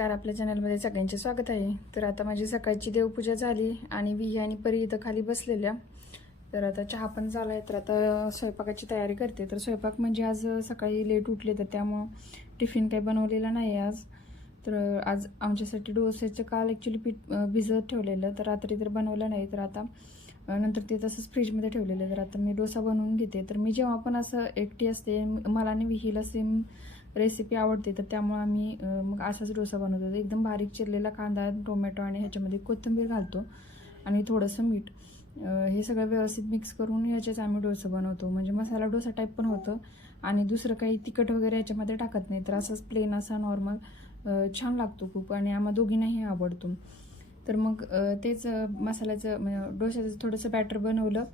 नमस्कार आपल्या चॅनलमध्ये सगळ्यांचे स्वागत आहे. तर आता माझी सकाळची देवपूजा झाली आणि विही आणि परी इथं खाली बसलेल्या. तर आता चहा पण झाला आहे तर आता स्वयंपाकाची तयारी करते. तर स्वयंपाक म्हणजे आज सकाळी लेट उठले तर त्यामुळं टिफिन काही बनवलेला नाही आज. तर आज आमच्यासाठी डोसेचं काल ॲक्च्युली पीठ भिजत ठेवलेलं. तर रात्री तर बनवलं नाही. तर आता नंतर ते तसंच फ्रीजमध्ये ठेवलेलं. तर आता मी डोसा बनवून घेते. तर मी जेव्हा पण असं एकटी असते मला आणि विहीला सेम रेसिपी आवडते तर त्यामुळे आम्ही मग असाच डोसा बनवतो एकदम बारीक चिरलेला कांदा टोमॅटो आणि ह्याच्यामध्ये कोथिंबीर घालतो आणि थोडंसं मीठ. हे सगळं व्यवस्थित मिक्स करून ह्याच्याच आम्ही डोसा बनवतो. म्हणजे मसाला डोसा टाईप पण होतं आणि दुसरं काही तिखट वगैरे ह्याच्यामध्ये टाकत नाही. तर असाच प्लेन असा नॉर्मल छान लागतो खूप आणि आम्हा दोघींनाही आवडतो. तर मग तेच मसाल्याचं म्हणजे डोश्याचं थोडंसं बॅटर बनवलं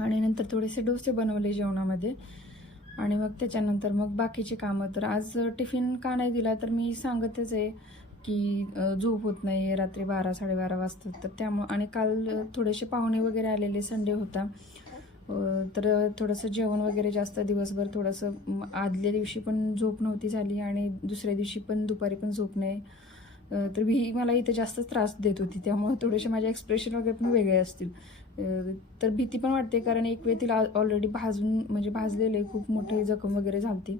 आणि नंतर थोडेसे डोसे बनवले जेवणामध्ये. आणि मग त्याच्यानंतर मग बाकीचे कामं. तर आज टिफिन का नाही दिला तर मी सांगतच आहे की झोप होत नाही रात्री बारा साडेबारा वाजतात. तर त्यामुळं आणि काल थोडेसे पाहुणे वगैरे आलेले संडे होता. तर थोडंसं जेवण वगैरे जास्त दिवसभर थोडंसं आदल्या दिवशी पण झोप नव्हती झाली आणि दुसऱ्या दिवशी पण दुपारी पण झोप नाही. तर मी मला इथे जास्त त्रास देत होती. त्यामुळे थोडेसे माझे एक्सप्रेशन वगैरे पण वेगळे असतील. तर भीती पण वाटते कारण एक वेळ तिला ऑलरेडी भाजून म्हणजे भाजलेले खूप मोठी जखम वगैरे झालती.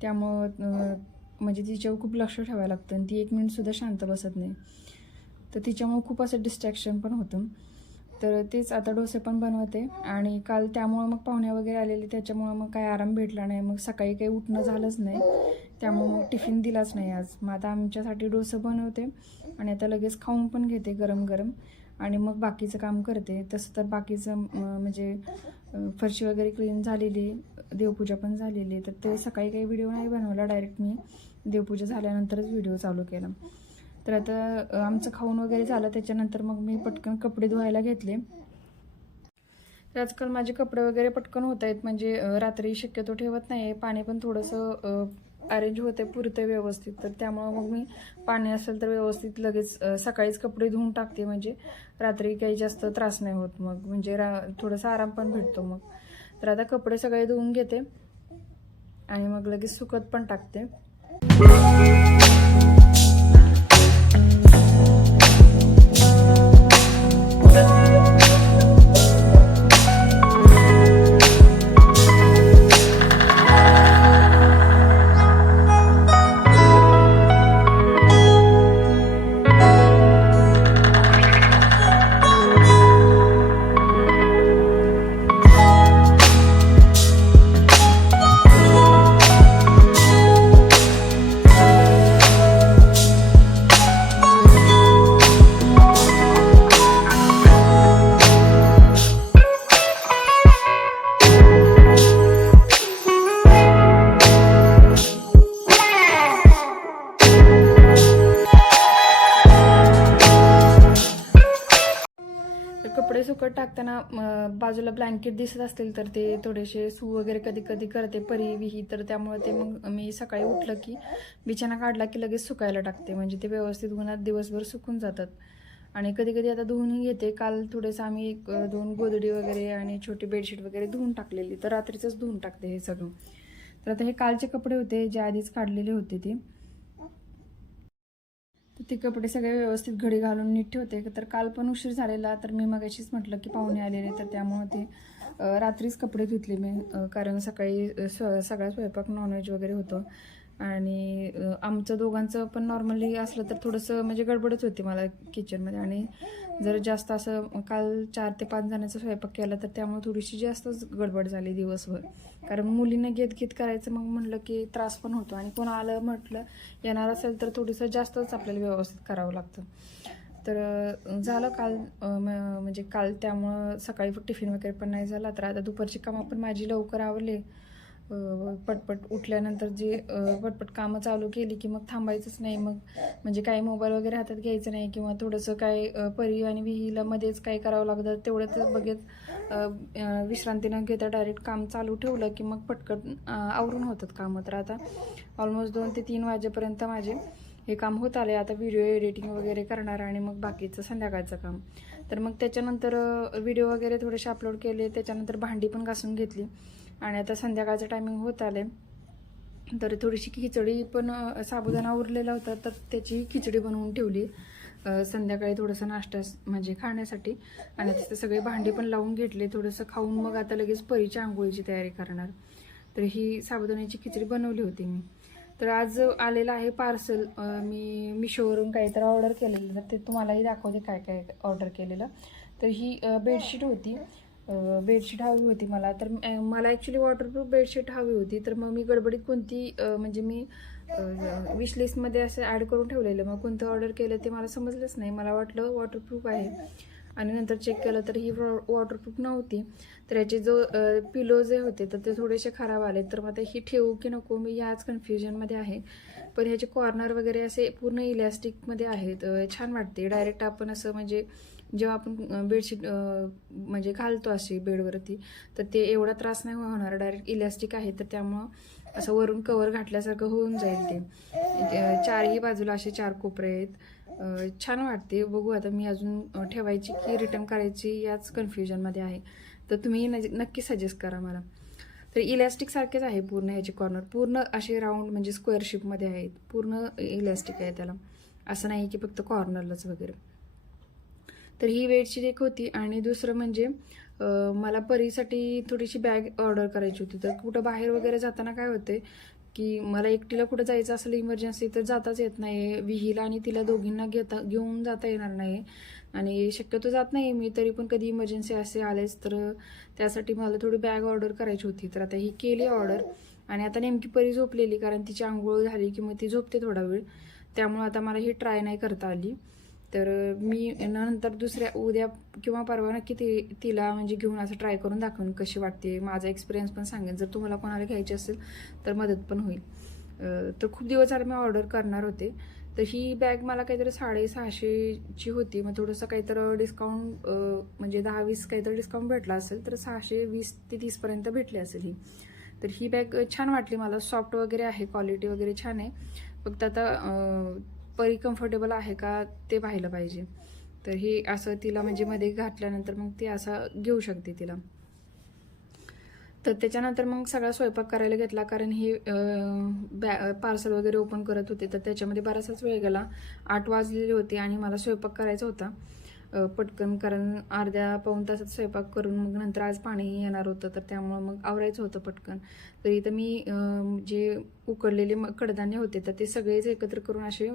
त्यामुळं म्हणजे तिच्यावर खूप लक्ष ठेवायला लागतं आणि ती एक मिनिटसुद्धा शांत बसत नाही. तर तिच्यामुळं खूप असं डिस्ट्रॅक्शन पण होतं. तर तेच आता डोसे पण बनवते आणि काल त्यामुळं मग पाहुणे वगैरे आलेले त्याच्यामुळं मग काय आराम भेटला नाही. मग सकाळी काही उठणं झालंच नाही. त्यामुळं मग टिफिन दिलाच नाही आज. मग आता आमच्यासाठी डोसं बनवते आणि आता लगेच खाऊन पण घेते गरम गरम आणि मग बाकीचं काम करते. तसं तर बाकीचं म्हणजे फरशी वगैरे क्लीन झालेली देवपूजा पण झालेली. तर ते सकाळी काही व्हिडिओ नाही बनवला डायरेक्ट मी देवपूजा झाल्यानंतरच व्हिडिओ चालू केला. तर आता आमचं खाऊन वगैरे झालं. त्याच्यानंतर मग मी पटकन कपडे धुवायला घेतले. तर आजकाल माझे कपडे वगैरे पटकन होत आहेत म्हणजे रात्री शक्यतो ठेवत नाही पाणी पण थोडंसं अरेंज होते पुरते व्यवस्थित. तर त्यामुळं मग मी पाणी असेल तर व्यवस्थित लगेच सकाळीच कपडे धुवून टाकते. म्हणजे रात्री काही जास्त त्रास नाही होत मग. म्हणजे रा थोडासा आराम पण भेटतो मग. तर आता कपडे सगळे धुवून घेते. आणि मग लगेच सुकत पण टाकते. बाजूला ब्लँकेट दिसत असतील तर ते थोडेसे सू वगैरे कधी कधी करते परी विही तर त्यामुळे ते मग मी सकाळी उठलं की बिछाना काढला की लगेच सुकायला टाकते. म्हणजे ते व्यवस्थित उन्हात दिवसभर सुकून जातात. आणि कधी कधी आता धुवूनही घेते. काल थोडेसं आम्ही एक दोन गोदडी वगैरे आणि छोटी बेडशीट वगैरे धुवून टाकलेली. तर रात्रीचंच धुवून टाकते हे सगळं. तर आता हे कालचे कपडे होते. जे आधीच काढलेले होते ते. तर ते कपडे सगळे व्यवस्थित घडी घालून नीट ठेवते. तर काल पण उशीर झालेला तर मी मगाशीच म्हटलं की पाहुणे आलेले तर त्यामुळे ते रात्रीच कपडे धुतले मी कारण सकाळी स्व सगळा स्वयंपाक नॉनव्हेज वगैरे होतं. आणि आमचं दोघांचं पण नॉर्मली असलं तर थोडंसं म्हणजे गडबडच होती मला किचनमध्ये आणि जर जास्त असं काल चार ते पाच जणांचा स्वयंपाक केला तर त्यामुळे थोडीशी जास्तच गडबड झाली दिवसभर. कारण मुलींना घेत घेत करायचं मग म्हटलं की त्रास पण होतो. आणि कोण आलं म्हटलं येणार असेल तर थोडंसं जास्तच आपल्याला व्यवस्थित करावं लागतं. तर झालं काल म- म्हणजे काल त्यामुळं सकाळी टिफिन वगैरे पण नाही झाला. तर आता दुपारची कामं पण माझी लवकर आवडली पटपट उठल्यानंतर जे पटपट कामं चालू केली की मग थांबायचंच नाही. मग म्हणजे काही मोबाईल वगैरे हातात घ्यायचं नाही किंवा थोडंसं काय परी आणि विहीला मध्येच काय करावं लागतं तेवढंच तर बघेत विश्रांती न घेता डायरेक्ट काम चालू ठेवलं की मग पटकट आवरून होतात कामं. तर आता ऑलमोस्ट दोन ते तीन वाजेपर्यंत माझे हे काम होत आले. आता व्हिडिओ एडिटिंग वगैरे करणार आणि मग बाकीचं संध्याकाळचं काम. तर मग त्याच्यानंतर व्हिडिओ वगैरे थोडेसे अपलोड केले. त्याच्यानंतर भांडी पण घासून घेतली. आणि आता संध्याकाळचं टायमिंग होत आले तर थोडीशी खिचडी पण साबुदाणा उरलेला होता तर त्याची खिचडी बनवून ठेवली. संध्याकाळी थोडंसं नाश्ता म्हणजे खाण्यासाठी. आणि तिथे सगळे भांडे पण लावून घेतले. थोडंसं खाऊन मग आता लगेच परीच्या आंघोळीची तयारी करणार. तर ही साबुदाण्याची खिचडी बनवली होती मी. तर आज आलेलं आहे पार्सल. मी मिशोवरून काहीतरी ऑर्डर केलेलं. तर ते तुम्हालाही दाखवते काय काय ऑर्डर केलेलं. तर ही बेडशीट होती. बेडशीट हवी होती मला. तर मला ॲक्च्युली वॉटरप्रूफ बेडशीट हवी होती. तर मग मी गडबडीत कोणती म्हणजे मी विश लिस्टमध्ये असं ॲड करून ठेवलेलं. मग कोणतं ऑर्डर केलं ते मला समजलंच नाही. मला वाटलं वॉटरप्रूफ आहे. आणि नंतर चेक केलं तर ही वॉटरप्रूफ नव्हती. तर याचे जो पिलो जे होते तर ते थोडेसे खराब आले तर मग आता ही ठेवू की नको? मी याच कन्फ्युजनमध्ये आहे. पण ह्याचे कॉर्नर वगैरे असे पूर्ण इलॅस्टिकमध्ये आहेत. छान वाटते. डायरेक्ट आपण असं म्हणजे जेव्हा आपण बेडशीट म्हणजे घालतो अशी बेडवरती तर ते एवढा त्रास नाही होणार. डायरेक्ट इलॅस्टिक आहे तर त्यामुळं असं वरून कवर घातल्यासारखं होऊन जाईल ते. चारही बाजूला असे चार कोपरे आहेत. छान वाटते. बघू आता मी अजून ठेवायची की रिटर्न करायची याच कन्फ्युजनमध्ये आहे. तर तुम्ही नज- नक्की सजेस्ट करा मला. तर इलॅस्टिक सारखेच आहे पूर्ण ह्याचे कॉर्नर पूर्ण असे राऊंड म्हणजे स्क्वेअर शेपमध्ये आहेत. पूर्ण इलॅस्टिक आहे त्याला. असं नाही की फक्त कॉर्नरलाच वगैरे. तर ही वेडची एक होती. आणि दुसरं म्हणजे मला परीसाठी थोडीशी बॅग ऑर्डर करायची होती. तर कुठं बाहेर वगैरे जाताना काय होते की मला एकटीला कुठं जायचं असेल इमर्जन्सी तर जाताच येत नाही विहीला आणि तिला दोघींना घेता घेऊन जाता येणार नाही आणि शक्यतो जात नाही मी तरी पण कधी इमर्जन्सी असे आलेच तर त्यासाठी मला थोडी बॅग ऑर्डर करायची होती. तर आता ही केली ऑर्डर आणि आता नेमकी परी झोपलेली कारण तिची आंघोळ झाली की मग ती झोपते थोडा वेळ. त्यामुळे आता मला ही ट्राय नाही करता आली. तर मी नंतर दुसऱ्या उद्या किंवा परवा नक्की ती तिला म्हणजे घेऊन असं ट्राय करून दाखवून कशी वाटते. माझा एक्सपिरियन्स पण सांगेन. जर तुम्हाला कोणाला घ्यायची असेल तर मदत पण होईल. तर खूप दिवस झाले मी ऑर्डर करणार होते. तर ही बॅग मला काहीतरी साडेसहाशेची होती. मग थोडंसं काहीतरी डिस्काउंट म्हणजे दहा वीस काहीतरी डिस्काउंट भेटला असेल तर सहाशे वीस ते तीसपर्यंत भेटली असेल ही. तर ही बॅग छान वाटली मला. सॉफ्ट वगैरे आहे क्वालिटी वगैरे छान आहे. फक्त आता परी कम्फर्टेबल आहे का ते पाहिलं पाहिजे. तर हे असं तिला म्हणजे मध्ये घातल्यानंतर मग ती असं घेऊ शकते तिला. तर त्याच्यानंतर मग सगळा स्वयंपाक करायला घेतला कारण हे बॅ पार्सल वगैरे ओपन करत होते. तर त्याच्यामध्ये बराचसाच वेळ गेला. आठ वाजलेले होते आणि मला स्वयंपाक करायचा होता. पटकन कारण अर्ध्या पाऊण तासात स्वयंपाक करून मग नंतर आज पाणी येणार होतं. तर त्यामुळं मग आवरायचं होतं पटकन. तर इथं मी जे उकडलेले कडधान्य होते तर ते सगळेच एकत्र करून असे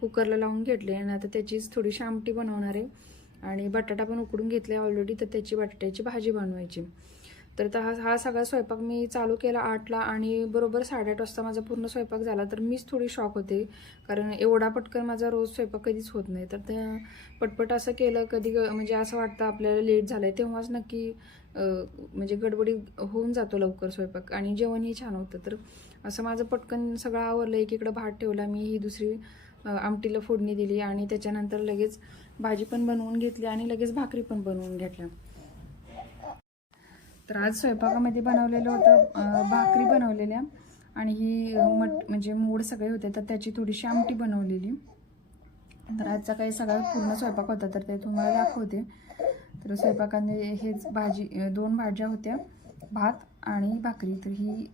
कुकरला लावून घेतले. आणि आता त्याचीच थोडीशी आमटी बनवणार आहे. आणि बटाटा पण उकडून घेतले ऑलरेडी तर त्याची बटाट्याची भाजी बनवायची. तर तर हा हा सगळा स्वयंपाक मी चालू केला आठला आणि बरोबर साडेआठ वाजता माझा पूर्ण स्वयंपाक झाला तर मीच थोडी शॉक होते. कारण एवढा पटकन माझा रोज स्वयंपाक कधीच होत नाही. तर ते पटपट असं केलं कधी ग- म्हणजे असं वाटतं आपल्याला लेट झालं आहे तेव्हाच नक्की म्हणजे गडबडी होऊन जातो लवकर स्वयंपाक. आणि जेवणही छान होतं. तर असं माझं पटकन सगळं आवरलं एकीकडं भात ठेवला मी ही दुसरी आमटीला फोडणी दिली आणि त्याच्यानंतर लगेच भाजी पण बनवून घेतली आणि लगेच भाकरी पण बनवून घेतल्या. तर आज स्वयंपाकामध्ये बनवलेलं होतं भाकरी बनवलेल्या आणि ही मट म्हणजे मोड सगळे होते तर त्याची थोडीशी आमटी बनवलेली. तर आजचा काही सगळा पूर्ण स्वयंपाक होता तर ते तुम्हाला दाखवते. तर स्वयंपाकाने हेच भाजी दोन भाज्या होत्या भात आणि भाकरी. तर ही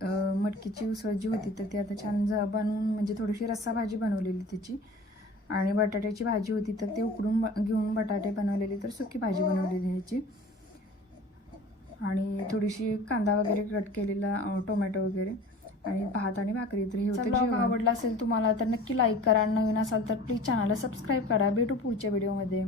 मटकीची उसळ जी होती तर ती आता छान ज बनवून म्हणजे थोडीशी रस्सा भाजी बनवलेली त्याची आणि बटाट्याची भाजी होती तर ती उकडून घेऊन बटाटे बनवलेली तर सुकी भाजी बनवलेली ह्याची. आणि थोडीशी कांदा वगैरे कट केलेला टोमॅटो वगैरे आणि भात आणि भाकरी तर हे होतं. आवडला असेल तुम्हाला तर नक्की लाईक करा नवीन असाल तर प्लीज चॅनलला सबस्क्राईब करा भेटू पुढच्या व्हिडिओमध्ये